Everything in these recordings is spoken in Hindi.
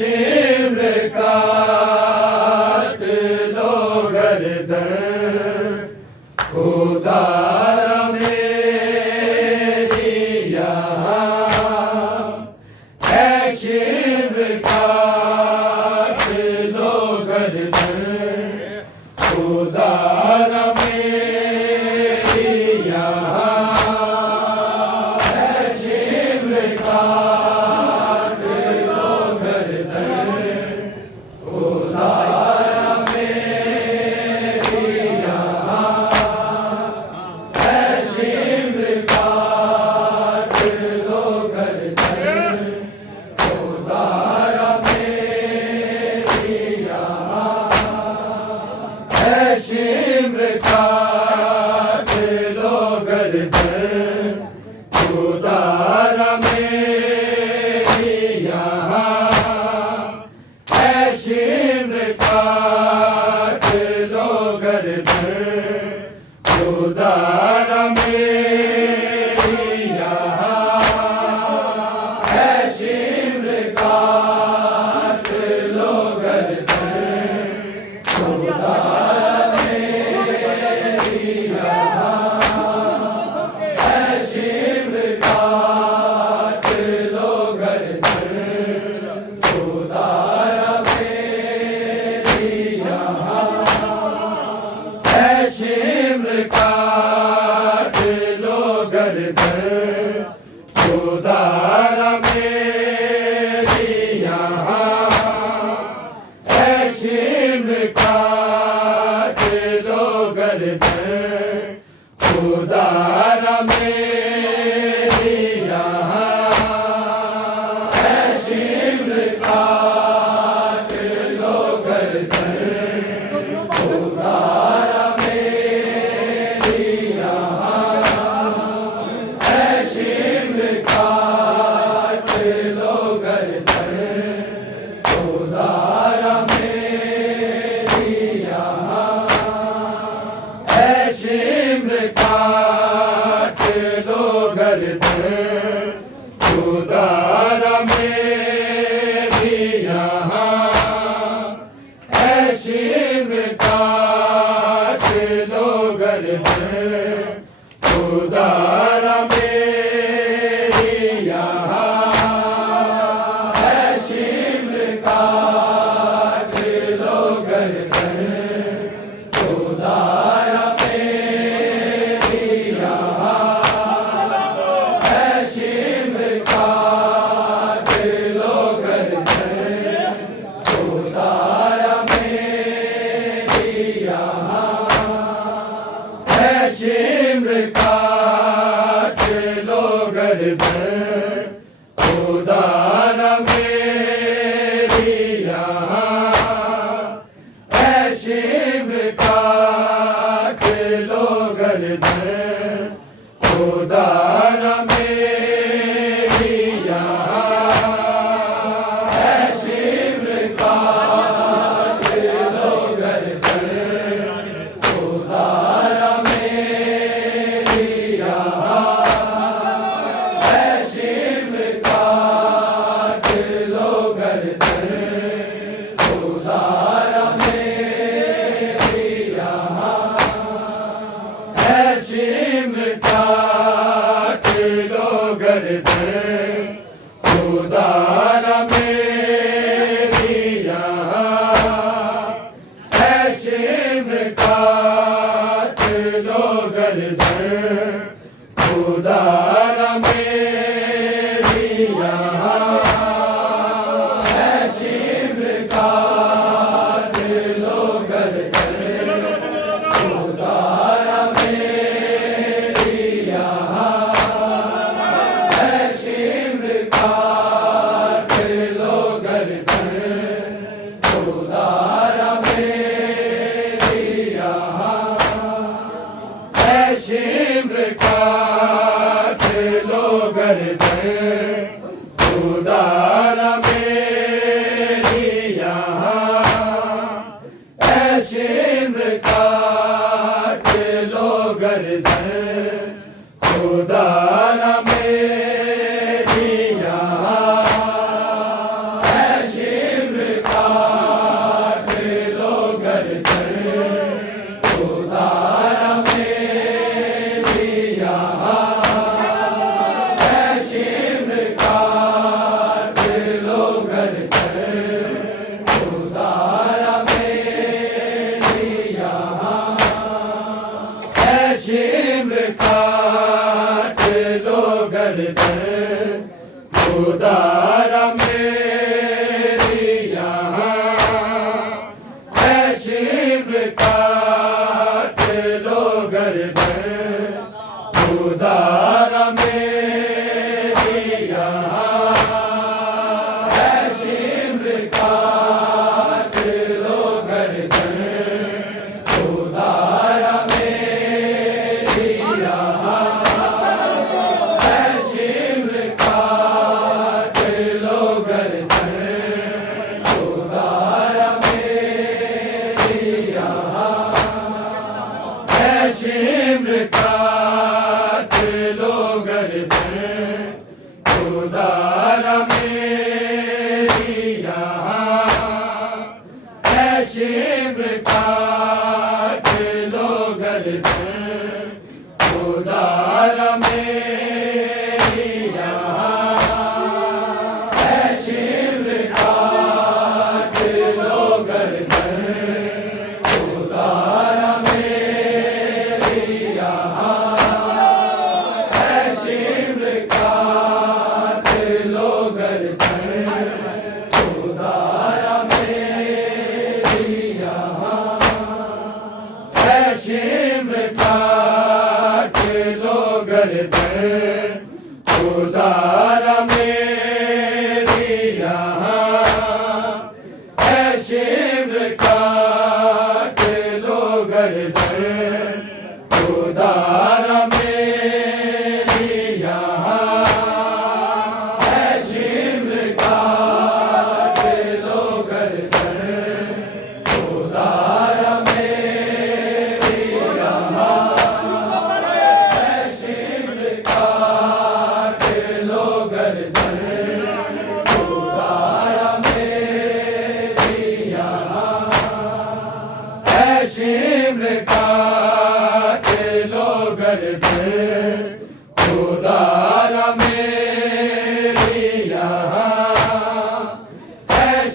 शिम्र काट लो गर्दन खुदा मेरी यहाँ है शिम्र काट लो गर्दन खुदा मेरी यहाँ है शिम्र काट लो गर्दन खुदा मेरी यहाँ है शिम्र काट लो गर्दन खुदा मेरी यहाँ है शिम्र काट लो गर्दन खुदा मेरी यहाँ है शिम्र काट लो गर्दन खुदा मेरी यहाँ है शिम्र काट लो गर्दन खुदा शिम्र काट लो गर्दन खुदा मेरी यहाँ है शिम्र काट लो गर्दन खुदा मेरी यहाँ है शिम्र काट लो गर्दन खुदा मेरी यहाँ है शिम्र काट लो गर्दन खुदा मेरी यहाँ है शिम्र काट लो गर्दन खुदा मेरी यहाँ है शिम्र काट लो गर्दन खुदा मेरी यहाँ है शिम्र काट लो गर्दन खुदा मेरी यहाँ है शिम्र काट लो गर्दन खुदा मेरी यहाँ है शिम्र काट लो गर्दन खुदा मेरी यहाँ है शिम्र काट लो गर्दन खुदा मेरी यहाँ है शिम्र काट लो गर्दन खुदा मेरी यहाँ है शिम्र काट लो गर्दन खुदा मेरी यहाँ है शिम्र काट लो गर्दन खुदा मेरी यहाँ है शिम्र काट लो गर्दन खुदा मेरी यहाँ है शिम्र काट लो गर्दन खुदा मेरी यहाँ है शिम्र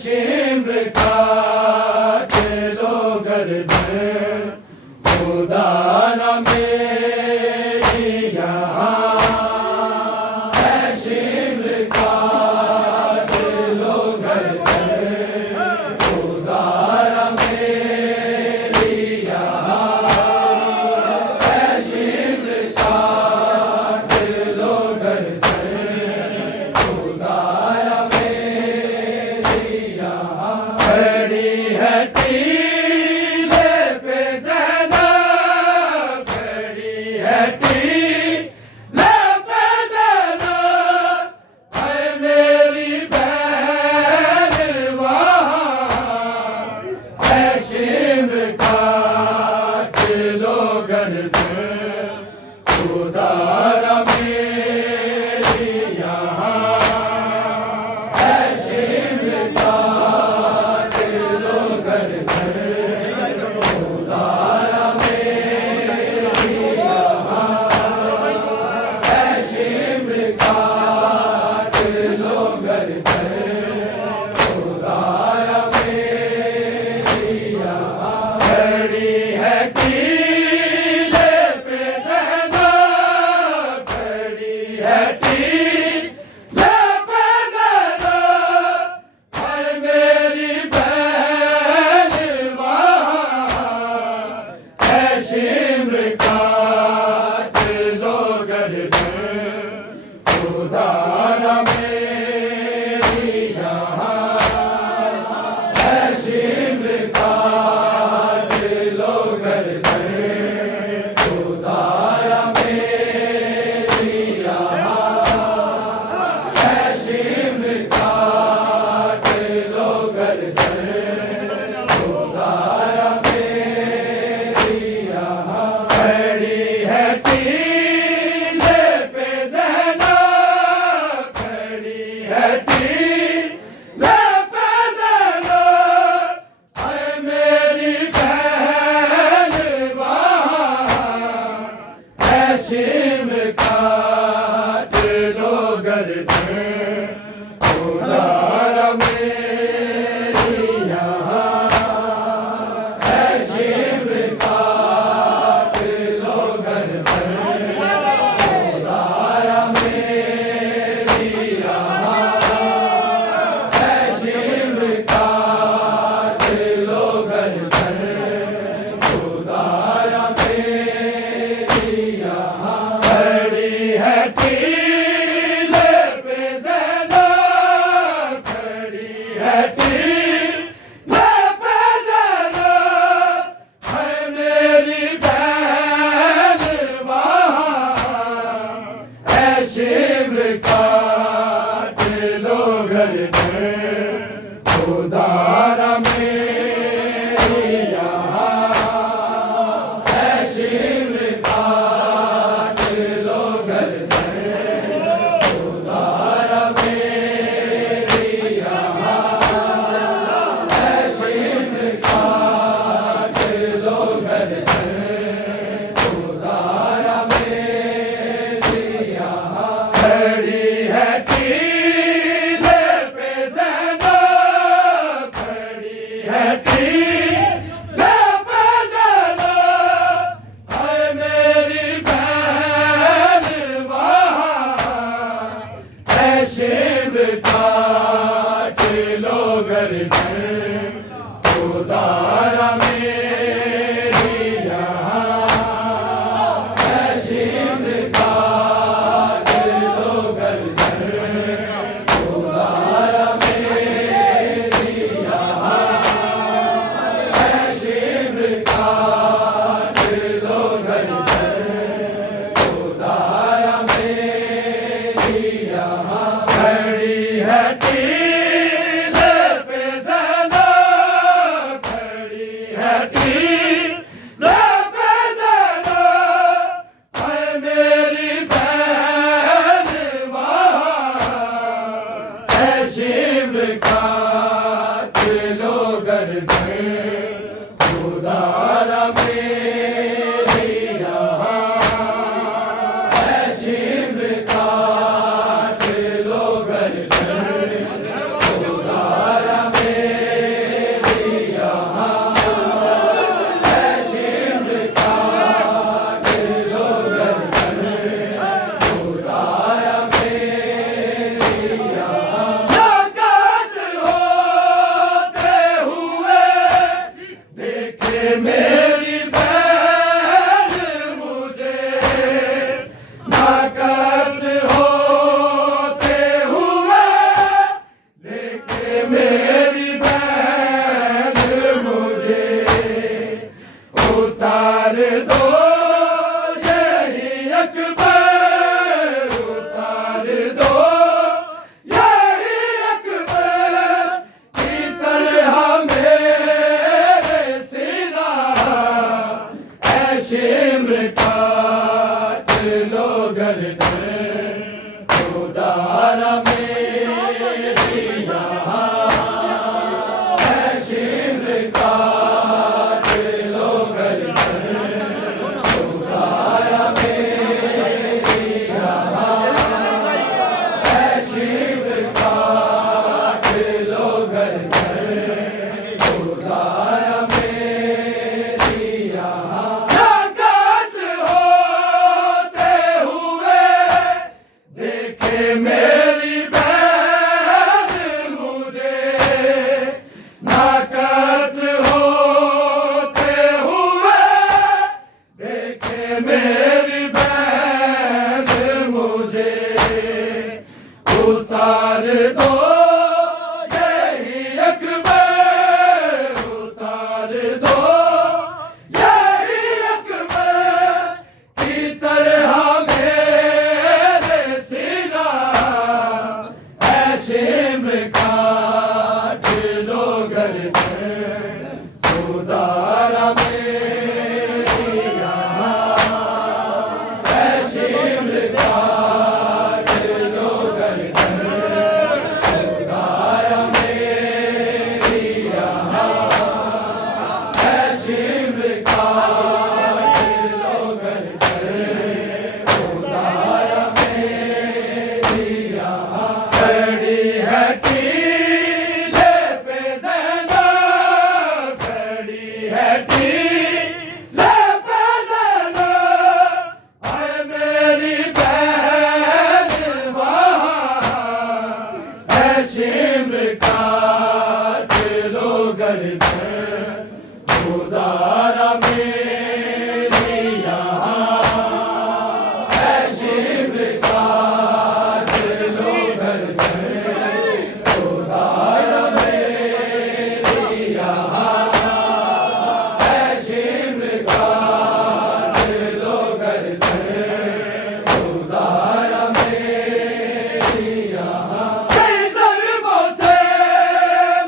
शिम्र काट लो गर्दन खुदा न मेरी यहाँ है शिम्र काट लो गर्दन खुदा न मेरी यहाँ है शिम्र काट लो गर्दन खुदा न मेरी यहाँ खड़ी है टीले पे ज़ैनब खड़ी है टीले पे ज़ैनब है मेरी बहन वहाँ है शिम्र काट लो गर्दन खुदा न मेरी यहाँ है शिम्र काट लो गर्दन खुदा न मेरी यहाँ है शिम्र काट लो गर्दन खुदा न मेरी यहाँ खड़ी है टीले पे ज़ैनब खड़ी है टीले पे ज़ैनब है मेरी बहन वहाँ है शिम्र काट लो गर्दन खुदा न मेरी यहाँ है शिम्र काट लो गर्दन खुदा न मेरी यहाँ है शिम्र काट लो गर्दन खुदा न मेरी यहाँ खड़ी है टीले पे ज़ैनब खड़ी है टीले पे ज़ैनब है मेरी बहन वहाँ है शिम्र काट लो गर्दन खुदा न मेरी यहाँ है शिम्र काट लो गर्दन खुदा न मेरी यहाँ है शिम्र काट लो गर्दन खुदा न मेरी यहाँ खड़ी है टीले पे ज़ैनब खड़ी है टीले पे ज़ैनब है मेरी बहन वहाँ है शिम्र काट लो गर्दन खुदा न मेरी यहाँ है शिम्र काट लो गर्दन खुदा न मेरी यहाँ है शिम्र काट लो गर्दन खुदा न मेरी यहाँ खड़ी है टीले पे ज़ैनब खड़ी है टीले पे ज़ैनब है मेरी बहन वहाँ है शिम्र काट लो गर्दन खुदा न मेरी यहाँ है शिम्र काट लो गर्दन खुदा न मेरी यहाँ है शिम्र काट लो गर्दन खुदा न मेरी यहाँ खड़ी है टीले पे ज़ैनब खड़ी खुदारा मेरी यहाँ ताकत होते हुए देखे मेरी बहन मुझे, ताकत होते हुए देखे मेरी बहन मुझे, उतार दो यही अकबर, उतार दो यही अकबर की तरह मेरे सीना, ऐ शिम्र काट लो गर्दन खुदारा मेरी यहाँ, ऐ शिम्र काट लो गर्दन खुदारा मेरी यहाँ, ऐ शिम्र काट लो गर्दन खुदारा मेरी यहाँ। खड़ी है टीले पे ज़ैनब, खड़ी है टीले पे ज़ैनब, आए मेरी बहन वहाँ, ऐ शिम्र काट लो गर्दन खुदारा मेरी यहाँ, ऐ शिम्र काट लो गर्दन खुदारा मेरी यहाँ, ऐ शिम्र काट लो गर्दन खुदारा मेरी यहाँ। कई ज़ल्मों से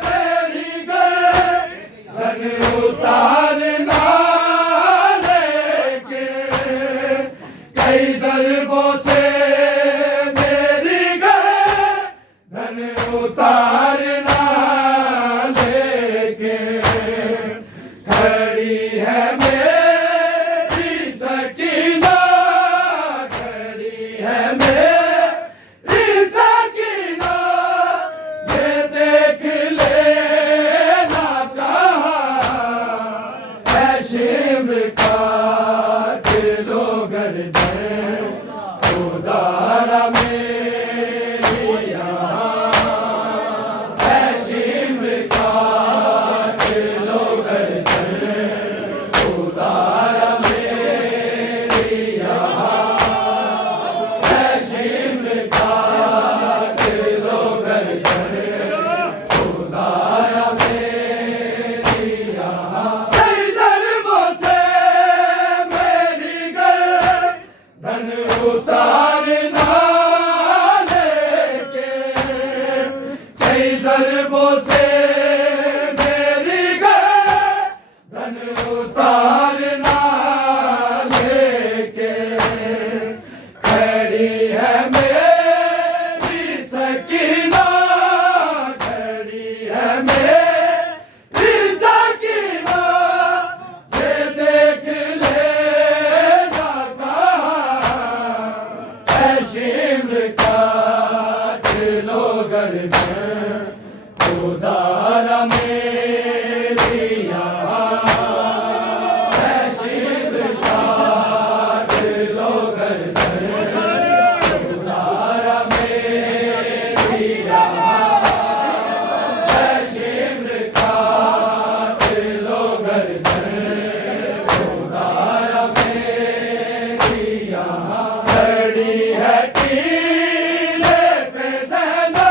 मेरी गर्दन उतारना लेके, कई ज़ल्मों से मेरी गर्दन उतारना लेके, खड़ी है मेरी सकीना, खड़ी है मेरी सकीना, ये देख लेना कहाँ, ऐ शिम्र काट लो गर्दन खुदारा मेरी यहाँ, ऐ शिम्र काट लो गर्दन खुदारा मेरी यहाँ, ऐ शिम्र काट लो गर्दन खुदारा मेरी यहाँ। कई ज़ल्मों से मेरी गर्दन उतारना लेके, कई ज़ल्मों से मेरी गर्दन उतारना लेके, खड़ी है मेरी सकीना, खड़ी है मेरी सकीना, ये देख लेना कहाँ, ऐ शिम्र काट लो गर्दन खुदारा मेरी यहाँ, ऐ शिम्र काट लो गर्दन खुदारा मेरी यहाँ, ऐ शिम्र काट लो गर्दन खुदारा मेरी यहाँ। खड़ी है टीले पे ज़ैनब,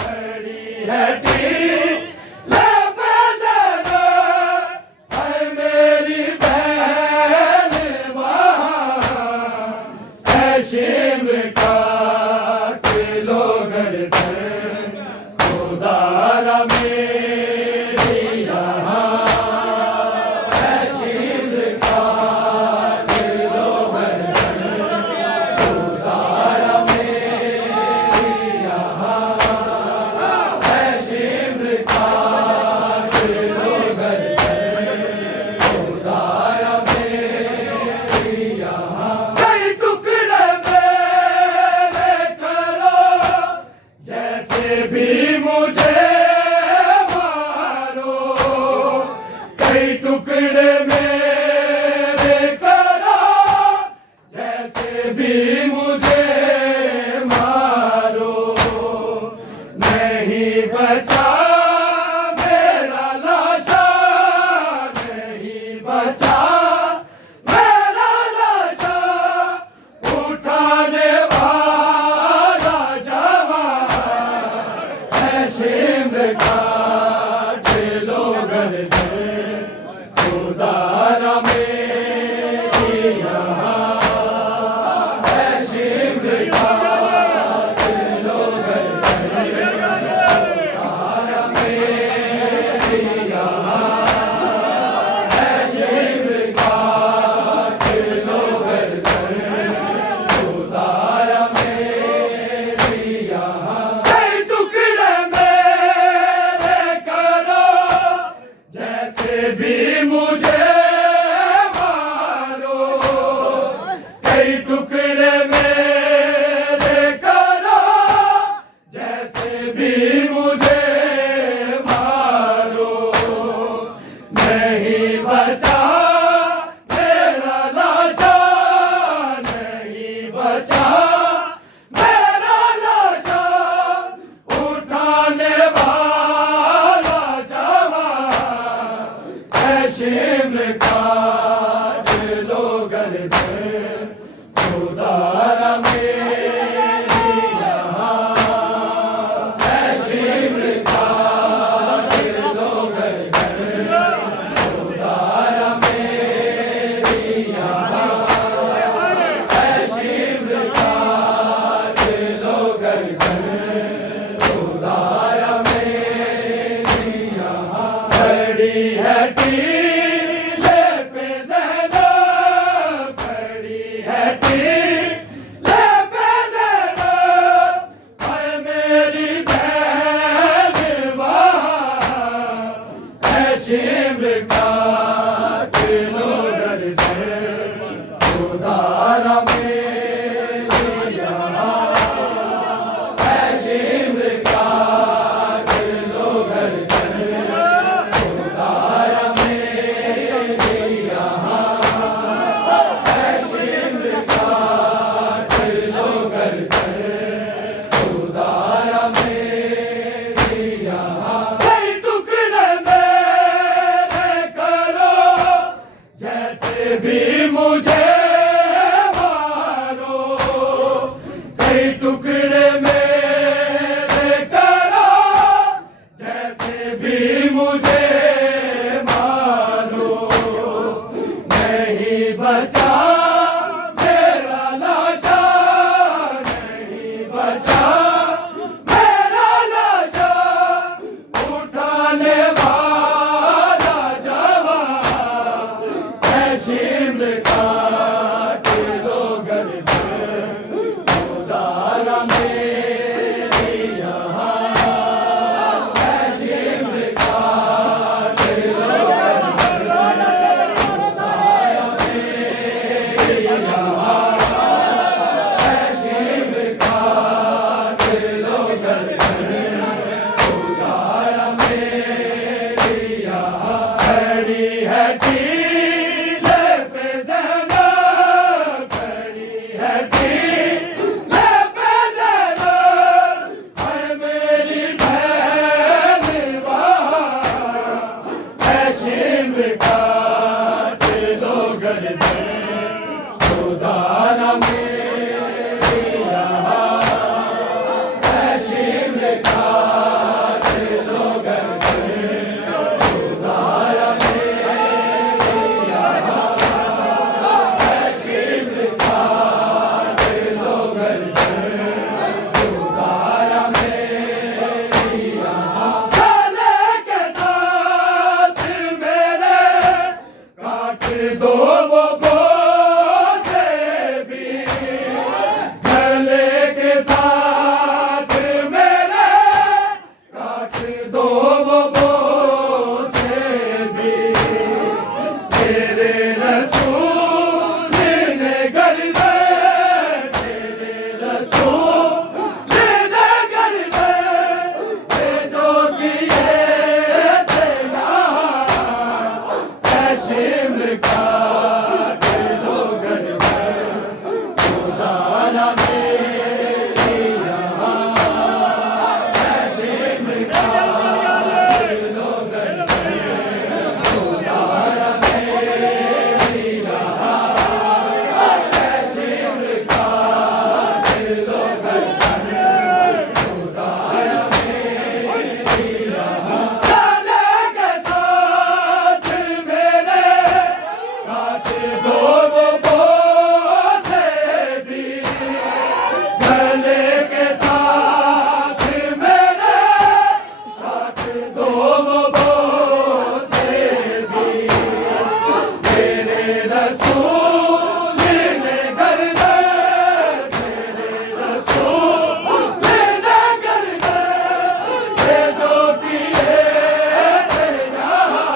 खड़ी है टीले पे ज़ैनब, आए मेरी बहन वहाँ, ऐ शिम्र काट लो गर्दन खुदारा मेरी यहाँ, ऐ शिम्र काट लो गर्दन खुदारा मेरी यहाँ, ऐ शिम्र काट लो गर्दन खुदारा मेरी यहाँ। कई टुकड़े मेरे करो जैसे भी मुझे भी मुझे मारो, कई टुकड़े मेरे करो, जैसे भी मुझे मारो, नहीं बचा मेरा लाशा, नहीं बचा मेरा लाशा, उठाने वाला जवान है शिमर काट लो गर्दन, खुदा मेरी यहाँ है शिमर काट लो गर्दन, खुदा मेरी यहाँ है शिमर काट लो गर्दन, खुदा मेरी यहाँ खड़ी है टीले पे ज़ैनब, खड़ी है टीले पे ज़ैनब, है मेरी बहन वहाँ है शिमर काट लो गर्दन, खुदा मेरी यहाँ है शिमर काट लो गर्दन, खुदा मेरी यहाँ है शिमर काट लो गर्दन, खुदा मेरी यहाँ कई टुकड़े मेरे करो, जैसे भी मुझे मारो, कई टुकड़े मेरे करो, जैसे भी मुझे मारो, नहीं बचा मेरा लाशा, नहीं बचा मेरा लाशा, उठाने वाला जवान है शिमर काट लो गर्दन, खुदा मेरी यहाँ है शिमर काट लो गर्दन, खुदा मेरी यहाँ है शिमर काट लो गर्दन, खुदा मेरी यहाँ खड़ी है टीले पे ज़ैनब, खड़ी है टीले पे ज़ैनब, है मेरी बहन वहाँ है शिमर काट लो गर्दन, खुदा मेरी यहाँ है शिमर काट लो गर्दन, खुदा मेरी यहाँ है शिमर काट लो गर्दन, खुदा मेरी यहाँ गले के साथ मेरे काट दो वो बोझे भी, गले के साथ मेरे काट दो वो बोझे भी, तेरे रसूल ने गर्दन, तेरे रसूल ने गर्दन, ये जो किए थे यहाँ है शिमर काट लो गर्दन, खुदा मेरी यहाँ है शिमर काट लो गर्दन, खुदा मेरी यहाँ है शिमर काट लो गर्दन, खुदा मेरी यहाँ गले के साथ मेरे काट दो वो बोझे भी, गले के साथ मेरे काट दो वो बोझे भी, तेरे रसूल ने गर्दन, तेरे रसूल ने गर्दन, ये जो किए थे यहाँ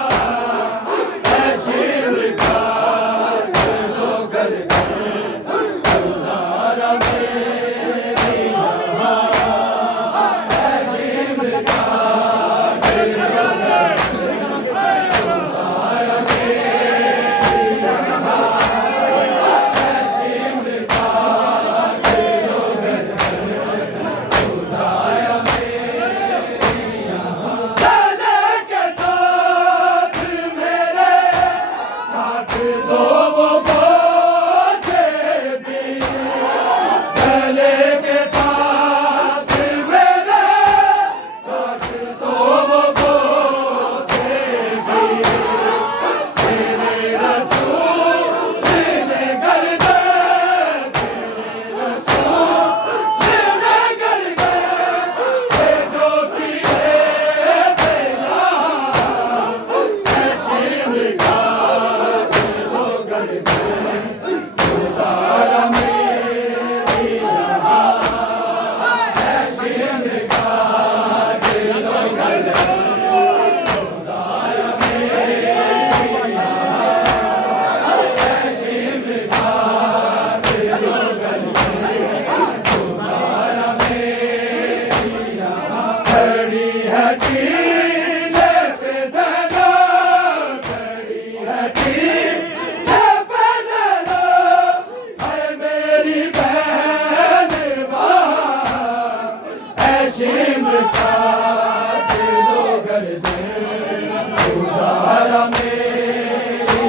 उधारा मेरी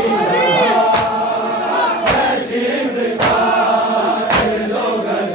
शिव का लोगन